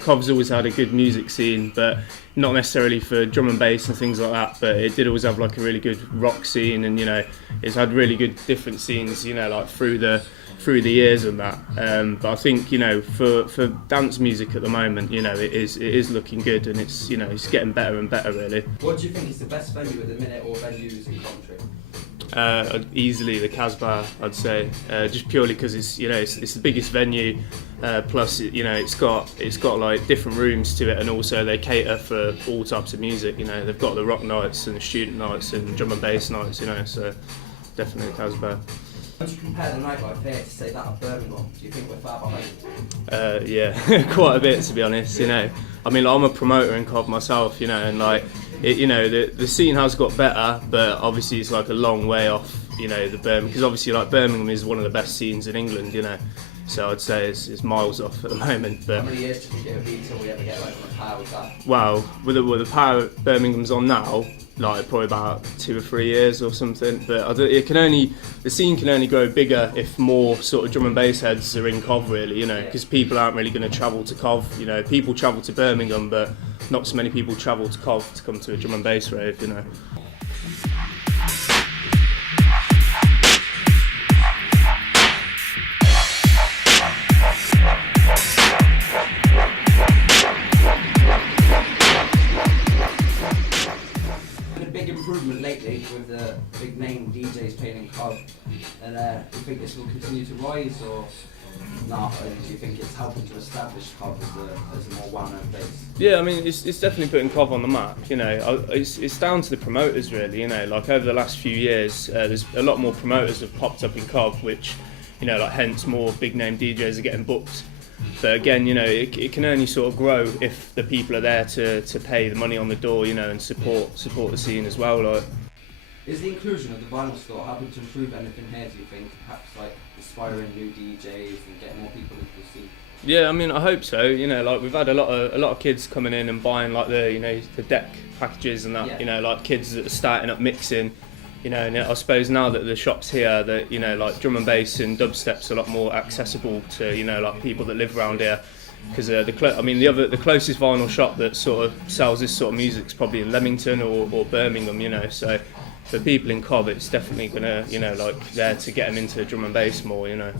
Cov's always had a good music scene, but not necessarily for drum and bass and things like that, but it did always have like a really good rock scene, and it's had really good different scenes, like through the years and that. But I think for dance music at the moment, it is looking good, and it's it's getting better and better really. What do you think is the best venue at the minute, or venues in Coventry? Easily the Casbah, I'd say, just purely because it's the biggest venue, plus it's got like different rooms to it, and also they cater for all types of music. They've got the rock nights and the student nights and drum and bass nights. So definitely the Casbah. How do you compare the nightlife here to say that of Birmingham? Do you think we're far behind? Yeah, quite a bit, to be honest. I mean, like, I'm a promoter in Cov myself, and like the scene has got better, but obviously it's like a long way off, the Birmingham, because obviously like Birmingham is one of the best scenes in England, so I'd say it's miles off at the moment. But how many years do you think it'll be till we ever get like on a par with that? Well, with the power Birmingham's on now, like probably about 2 or 3 years or something. But the scene can only grow bigger if more sort of drum and bass heads are in Cov, really, because people aren't really going to travel to Cov. People travel to Birmingham, but not so many people travel to Cov to come to a drum and bass rave. Big improvement lately with the big name DJs playing in Cov, and do you think this will continue to rise or not? Or do you think it's helping to establish Cov as a more well-known place? Yeah, I mean it's definitely putting Cov on the map. It's down to the promoters really. Like over the last few years, there's a lot more promoters have popped up in Cov, which like hence more big name DJs are getting booked. But again, it can only sort of grow if the people are there to pay the money on the door, and support the scene as well. Like, is the inclusion of the vinyl store helping to improve anything here? Do you think perhaps like inspiring new DJs and getting more people into the scene? Yeah, I mean I hope so. Like we've had a lot of kids coming in and buying like the deck packages and that. Yeah. Like kids that are starting up mixing. And I suppose now that the shop's here, that like drum and bass and dubstep's a lot more accessible to like people that live around here. Because the closest vinyl shop that sort of sells this sort of music is probably in Leamington or Birmingham. So for people in Cov, it's definitely gonna like there to get them into drum and bass more. Yeah.